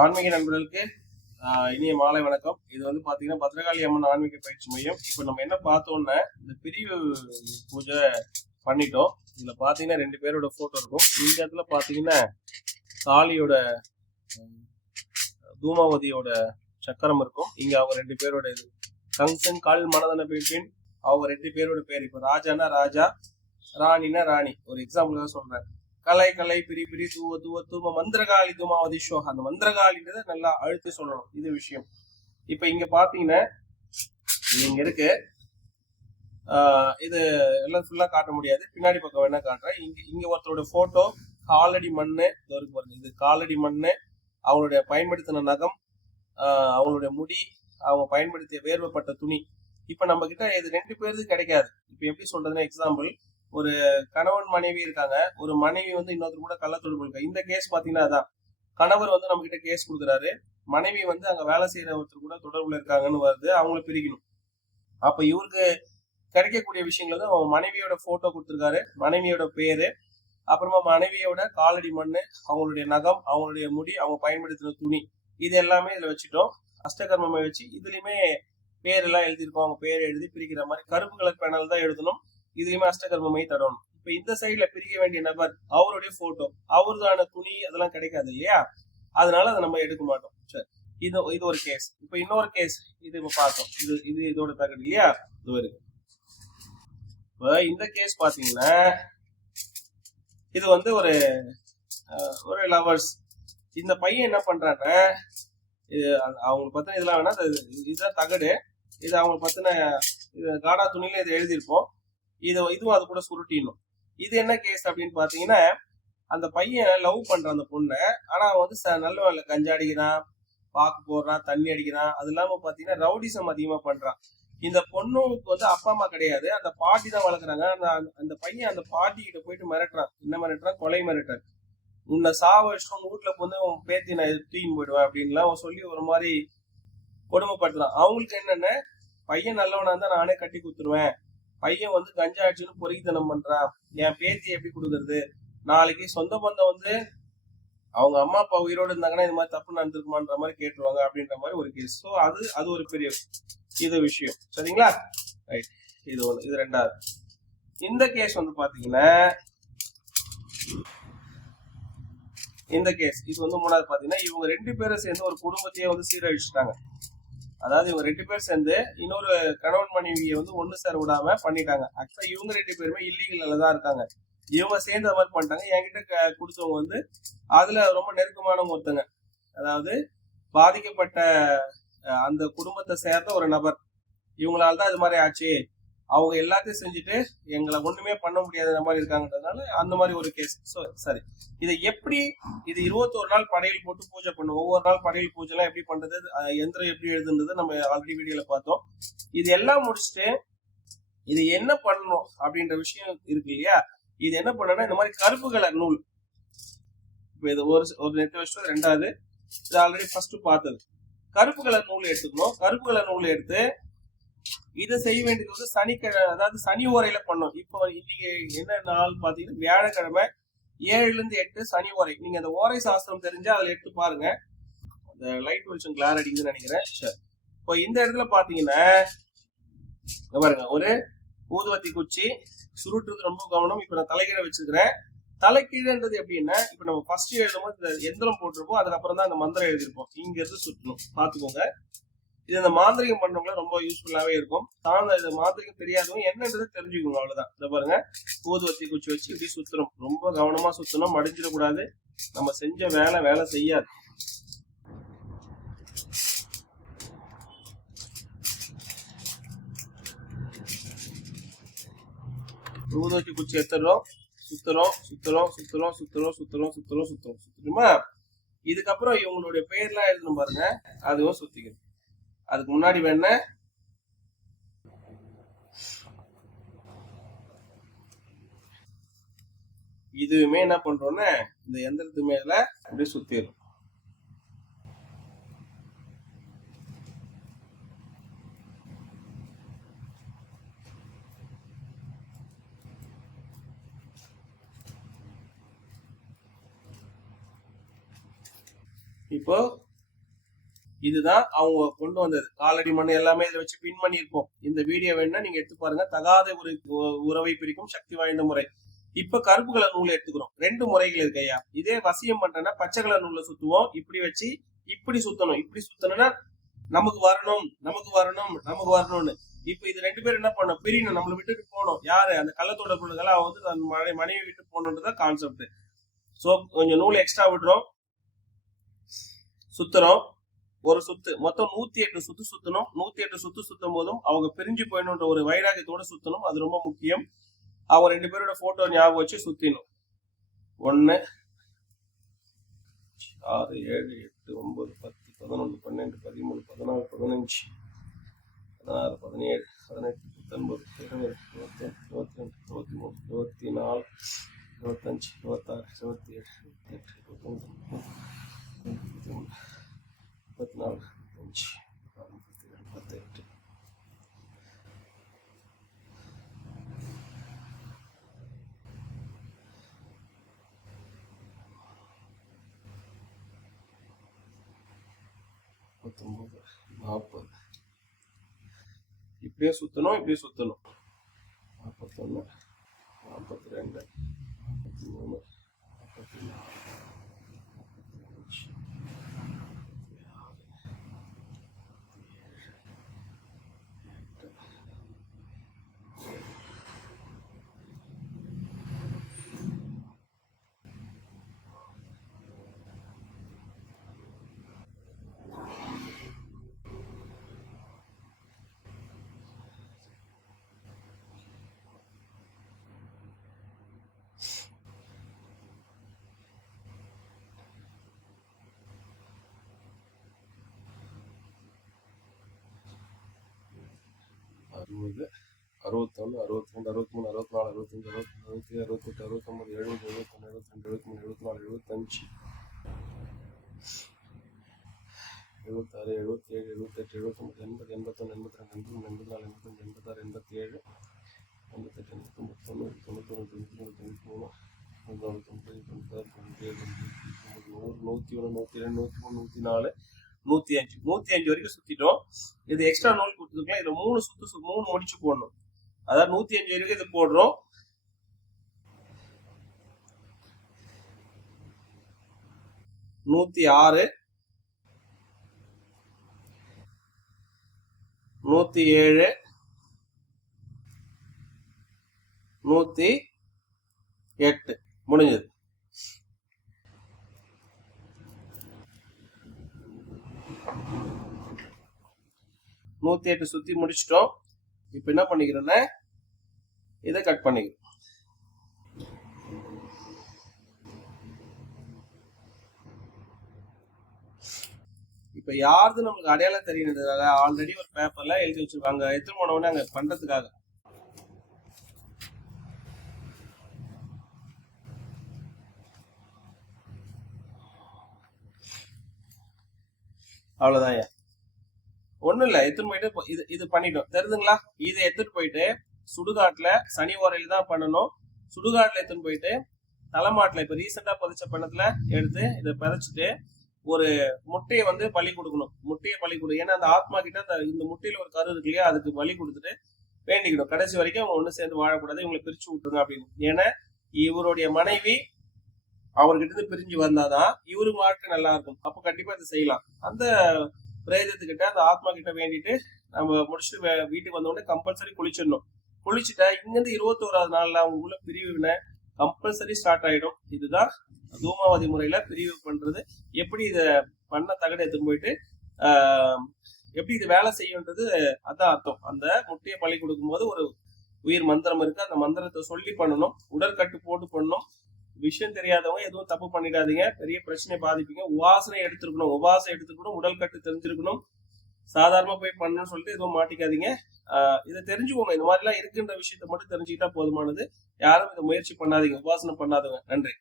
ஆன்மீக நண்பர்களுக்கு இனிய மாலை வணக்கம். இது வந்து பாத்தீங்கன்னா பத்ரகாளி அம்மன் ஆன்மீக பயிற்சி மையம். இப்போ நம்ம என்ன பார்த்தோம்னா இந்த பிரிவு பூஜை பண்ணிட்டோம். இதுல பாத்தீங்கன்னா 2 பேரோட போட்டோ இருக்கும். இந்த இடத்துல பாத்தீங்கன்னா காளியோட தூமாவதியோட சக்கரம் இருக்கும். இங்க அவங்க 2 பேரோட இது கங்சன் கால் மனதன பின் அவங்க 2 பேரோட பேர். இப்போ ராஜானா ராஜா, ராணினா ராணி. ஒரு எக்ஸாம்பிள் சொல்றேன். கலை கலை பிரி பிரி தூவ தூவ தூவ மந்திரகாளி தூமாவதி ஷோகா. அந்த மந்திரகாளின்றத நல்லா அழுத்தி சொல்லணும். இது விஷயம். இப்ப இங்க பாத்தீங்கன்னா இங்க இருக்கு. இது எல்லாம் ஃபுல்லா காட்ட முடியாது. பின்னாடி பக்கம் வேணா காட்டுறேன். இங்க ஒருத்தரோட போட்டோ காலடி மண்ணு பாருங்க. இது காலடி மண்ணு, அவங்களுடைய பயன்படுத்தின நகம், அவங்களுடைய முடி, அவங்க பயன்படுத்திய வேர்வைப்பட்ட துணி. இப்ப நம்ம கிட்ட இது 2 பேருக்கு கிடைக்காது. இப்ப எப்படி சொல்றதுன்னா எக்ஸாம்பிள், ஒரு கணவன் மனைவி இருக்காங்க. ஒரு மனைவி வந்து இன்னொருத்தர் கூட கள்ளத்தொடர்பு இருக்கா. இந்த கேஸ் பாத்தீங்கன்னா அதான். கணவர் வந்து நம்ம கிட்ட கேஸ் கொடுக்குறாரு, மனைவி வந்து அங்க வேலை செய்யற ஒருத்தர் கூட தொடர்புல இருக்காங்கன்னு வருது. அவங்கள பிரிக்கணும். அப்ப இவருக்கு கிடைக்கக்கூடிய விஷயங்கள் வந்து அவங்க மனைவியோட போட்டோ கொடுத்துருக்காரு, மனைவியோட பேரு, அப்புறமா மனைவியோட காலடி மண்ணு, அவங்களுடைய நகம், அவங்களுடைய முடி, அவங்க பயன்படுத்தின துணி, இது எல்லாமே இதுல வச்சுட்டோம். அஷ்டகர்மமை வச்சு இதுலயுமே பேரெல்லாம் எழுதியிருக்கோம். அவங்க பேர் எழுதி பிரிக்கிற மாதிரி கருப்பு கலர் பேனல் தான் எழுதணும். இதுலயுமே அஷ்டகர்மமை தடணும். இப்ப இந்த சைட்ல பிரிக்க வேண்டிய நபர், அவருடைய போட்டோ, அவருதான துணி அதெல்லாம் கிடைக்காது இல்லையா? அதனால அதை நம்ம எடுக்க மாட்டோம். சரி, இது ஒரு கேஸ். இப்ப இன்னொரு கேஸ், இது இப்ப பார்த்தோம். இது இதோட தகடு இல்லையா? இது இருக்கு. இப்ப இந்த கேஸ் பாத்தீங்கன்னா இது வந்து ஒரு லவர்ஸ். இந்த பையன் என்ன பண்றாங்க, இது அவங்களுக்கு பத்தின இதெல்லாம் வேணா, இதுதான் தகடு. இது அவங்க பத்தின காடா துணியில இதை எழுதியிருப்போம். இதுவும் அது கூட சுருட்டிடணும். இது என்ன கேஸ் அப்படின்னு பாத்தீங்கன்னா, அந்த பையன் லவ் பண்றான் அந்த பொண்ணை. ஆனா அவன் வந்து நல்ல கஞ்சா அடிக்கிறான், பாக்கு போடுறான், தண்ணி அடிக்கிறான். அது இல்லாம பாத்தீங்கன்னா ரவுடிசம் அதிகமா பண்றான். இந்த பொண்ணுக்கு வந்து அப்பா அம்மா கிடையாது, அந்த பாட்டி தான் வளர்க்குறாங்க. அந்த பையன் அந்த பாட்டி கிட்ட போயிட்டு மிரட்டுறான். என்ன மிரட்டுறான்? கொலை மிரட்டுறான். உன்னை சாவ வச்சுட்டு உங்க வீட்டுல வந்து உன் பேத்தி நான் தூக்கின்னு போயிடுவேன் அப்படின்லாம் அவன் சொல்லி ஒரு மாதிரி கொடுமைப்படுத்துறான். அவங்களுக்கு என்னன்னா, பையன் நல்லவனா இருந்தா நானே கட்டி குத்துருவேன், பையன் வந்து கஞ்சா அடிச்சுன்னு பொறுக்கித்தனம் பண்றான், என் பேத்தி எப்படி கொடுக்கறது, நாளைக்கு சொந்த பந்தம் வந்து அவங்க அம்மா அப்பா உயிரோடு இருந்தாங்கன்னா இது மாதிரி தப்பு நடந்திருக்குமான்ற மாதிரி கேட்டுருவாங்க அப்படின்ற மாதிரி ஒரு கேஸ். ஸோ அது ஒரு பெரிய இது விஷயம். சரிங்களா? ரைட். இது ஒன்று. இது 2வது. இந்த கேஸ் வந்து பாத்தீங்கன்னா, இந்த கேஸ் இது வந்து 3வது. பாத்தீங்கன்னா இவங்க 2 பேரும் சேர்ந்து ஒரு குடும்பத்தையே வந்து சீரழிச்சுட்டாங்க. அதாவது இவங்க 2 பேர் சேர்ந்து இன்னொரு கணவன் மனைவியை வந்து ஒண்ணு சேர விடாம பண்ணிட்டாங்க. ஆக்சுவலா இவங்க 2 பேருமே இல்லீகல்ல தான் இருக்காங்க. இவங்க சேர்ந்து அது மாதிரி பண்ணிட்டாங்க. என்கிட்ட கொடுத்தவங்க வந்து அதுல ரொம்ப நெருக்கமானவங்க ஒருத்தங்க. அதாவது பாதிக்கப்பட்ட அந்த குடும்பத்தை சேர்ந்த ஒரு நபர். இவங்களால்தான் இது மாதிரி ஆச்சு, அவங்க எல்லாத்தையும் செஞ்சுட்டு எங்களை ஒண்ணுமே பண்ண முடியாத மாதிரி இருக்காங்கன்றதுனால அந்த மாதிரி ஒரு கேஸ். சரி, இதை எப்படி, இது 21 நாள் படையல் போட்டு பூஜை பண்ணும். ஒவ்வொரு நாள் படையல் பூஜை எல்லாம் எப்படி பண்றது, எந்திரம் எப்படி எழுதுன்றது நம்ம ஆல்ரெடி வீடியோல பார்த்தோம். இது எல்லாம் முடிச்சுட்டு இது என்ன பண்ணணும் அப்படின்ற விஷயம் இருக்கு இல்லையா? இது என்ன பண்ணணும்னா, இந்த மாதிரி கருப்பு கலர் நூல். இப்ப இது ஒரு நெட் வச்சுட்டு 2வது, இது ஆல்ரெடி ஃபர்ஸ்ட் பார்த்தது. கருப்பு கலர் நூல் எடுத்துக்கணும். கருப்பு கலர் நூல் எடுத்து இதை செய்ய வேண்டியது வந்து சனிக்கிழமை, அதாவது சனி ஓரையில பண்ணும். இப்போ இன்னைக்கு என்ன நாள் பாத்தீங்கன்னா வியாழக்கிழமை, 7ல இருந்து 8 சனி ஓரை. நீங்க அந்த ஓரை சாஸ்திரம் தெரிஞ்சா அதுல எடுத்து பாருங்க. அந்த லைட் வெளிச்சம் கிளார் அடிக்குதுன்னு நினைக்கிறேன். சரி, இப்போ இந்த இடத்துல பாத்தீங்கன்னா பாருங்க, ஒரு ஊதுவத்தி குச்சி சுருட்டுறது ரொம்ப கவனம். இப்ப நான் தலைகீழ வச்சிருக்கிறேன். தலைக்கீழன்றது எப்படின்னா, இப்ப நம்ம ஃபர்ஸ்ட் எழுதும்போது இந்த எந்திரம் போட்டிருப்போம், அதுக்கப்புறம் தான் அந்த மந்திரம் எழுதிருப்போம். இங்க இருந்து சுற்றணும், பாத்துக்கோங்க. இது இந்த மாந்திரிகம் பண்றவங்க ரொம்ப யூஸ்ஃபுல்லாவே இருக்கும். இது மாந்திரிகம் தெரியாதவங்க என்னன்றது தெரிஞ்சுக்கோங்க, அவ்வளவுதான். இதை பாருங்க, ஊதுவத்தி குச்சி வச்சு இப்படி சுத்தணும். ரொம்ப கவனமா சுத்தணும், மடிஞ்சிடக்கூடாது. நம்ம செஞ்ச வேலை செய்யாது. ஊதுவத்தி குச்சி எடுத்துறோம், சுத்துறோமா. இதுக்கப்புறம் இவங்களுடைய பேர்லாம் எழுதணும் பாருங்க, அதுவும் சுத்திக்கணும். அதுக்கு முன்னாடி வேணா இதுவுமே என்ன பண்றோம்னா, இந்த எந்திரத்து மேல அப்படியே சுத்திடும். இப்போ இதுதான் அவங்க கொண்டு வந்தது. காலடி மண் எல்லாமே இதை வச்சு பின் பண்ணியிருப்போம். இந்த வீடியோ வேணா நீங்க எடுத்து பாருங்க. தகாத ஒரு உறவை பிரிக்கும் சக்தி வாய்ந்த முறை. இப்ப கருப்பு கலர் நூலை எடுத்துக்கிறோம். 2 முறைகள் இருக்கு ஐயா. இதே வசியம் பண்றேன்னா பச்சை கலர் நூலை சுத்துவோம். இப்படி வச்சு இப்படி சுத்தணும். இப்படி சுத்தணும்னா நமக்கு வரணும் நமக்கு வரணும் நமக்கு வரணும்னு. இப்ப இது 2 பேரும் என்ன பண்ணணும், பிரியணும், நம்மளை விட்டுட்டு போகணும். யாரு அந்த கள்ளத்தோட பொருள்களை வந்து மனைவி விட்டு போகணுன்றதான் கான்செப்ட். சோ கொஞ்சம் நூல் எக்ஸ்ட்ரா விடுறோம், சுத்துறோம். ஒரு சுத்து மொத்தம் 108 சுத்து சுத்தணும். 108 சுத்து சுத்தும் போதும் அவங்க பிரிஞ்சு போயணுன்ற ஒரு வைராகியத்தோட சுத்தணும். அது ரொம்ப முக்கியம். அவங்க 2 பேரோட போட்டோ ஞாபகம் வச்சு சுத்தினும். 1 6 7 8 9 10 11 12 13 14 15 16 17 18 19 20 21 22 23 24 25 26 27 28 29 34 5 48 19 40 இப்படியே சுத்தணும், இப்படியே சுத்தணும். 41 42 43 44 60 61 62 63 64 65 66 67 68 69 70 71 72 73 74 75 76 77 78 79 80 81 82 83 84 85 86 87 88 89 90 91 93 105 வரைக்கும் சுத்திட்டோம். இது எக்ஸ்ட்ரா நூல் கொடுத்துருக்கலாம். இதுல 3 முடிச்சு போடணும். அதாவது 105 வரைக்கும் இது போடுறோம். 106 107 108 முடிஞ்சது. நூத்தி 8 சுத்தி முடிச்சிட்டோம். இப்ப என்ன பண்ணிக்கிறோம்னா இதை கட் பண்ணிக்கிறோம். இப்ப யாருது நமக்கு அடையாளம் தெரியுறதுக்காக ஆல்ரெடி ஒரு பேப்பர்ல எழுதி வச்சிருக்காங்க. எத்தனை போனவொடனே அங்க பண்றதுக்காக. அவ்வளவுதான். ஒண்ணும் இல்ல, எடுத்துட்டு போயிட்டு இது பண்ணிட்டோம். தெரியுதுங்களா? இதை எடுத்துட்டு போயிட்டு சுடுகாட்டுல சனி ஓரையில தான் பண்ணணும். சுடுகாட்டுல எடுத்துன்னு போயிட்டு தலைமாட்டுல இப்ப ரீசெண்டா பதிச்ச பணத்துல எடுத்து இதை பதிச்சுட்டு ஒரு முட்டையை வந்து பலி கொடுக்கணும். முட்டையை பலி கொடு. ஏன்னா அந்த ஆத்மா கிட்ட இந்த முட்டையில ஒரு கரு இருக்கு இல்லையா, அதுக்கு பலி கொடுத்துட்டு வேண்டிக்கணும். கடைசி வரைக்கும் அவங்க ஒண்ணு சேர்ந்து வாழக்கூடாது, இவங்களை பிரிச்சு விட்டுருங்க அப்படின்னு. ஏன்னா இவருடைய மனைவி அவர்கிட்ட இருந்து பிரிஞ்சு வந்தாதான் இவரு வாழ்க்கை நல்லா இருக்கும். அப்ப கண்டிப்பா இதை செய்யலாம். அந்த பிரேதத்துக்கிட்ட அந்த ஆத்மா கிட்ட வேண்டிட்டு நம்ம முடிச்சுட்டு வீட்டுக்கு வந்த உடனே கம்பல்சரி குளிச்சிடணும். குளிச்சுட்டா இங்கிருந்து 21வது நாள்ல அவங்களுக்குள்ள பிரிவினை கம்பல்சரி ஸ்டார்ட் ஆயிடும். இதுதான் தூமாவதி முறையில பிரிவு பண்றது. எப்படி இதை பண்ண தகடு எடுத்துன்னு போயிட்டு எப்படி இது வேலை செய்யும்ன்றது அதான் அர்த்தம். அந்த முட்டையை பழி கொடுக்கும் போது ஒரு உயிர் மந்திரம் இருக்கு. அந்த மந்திரத்தை சொல்லி பண்ணணும். உடற்கட்டு போட்டு பண்ணணும். விஷயம் தெரியாதவங்க எதுவும் தப்பு பண்ணிடாதீங்க, பெரிய பிரச்சனை பாதிப்பீங்க. உபாசனை எடுத்துருக்கணும், உடல் கட்டு தெரிஞ்சிருக்கணும். சாதாரணமா போய் பண்ணணும்னு சொல்லிட்டு எதுவும் மாட்டிக்காதீங்க. இதை தெரிஞ்சுக்கோங்க. இந்த மாதிரி எல்லாம் இருக்குன்ற விஷயத்த மட்டும் தெரிஞ்சுக்கிட்டா போதுமானது. யாரும் இதை முயற்சி பண்ணாதீங்க, உபாசனை பண்ணாதவங்க. நன்றி.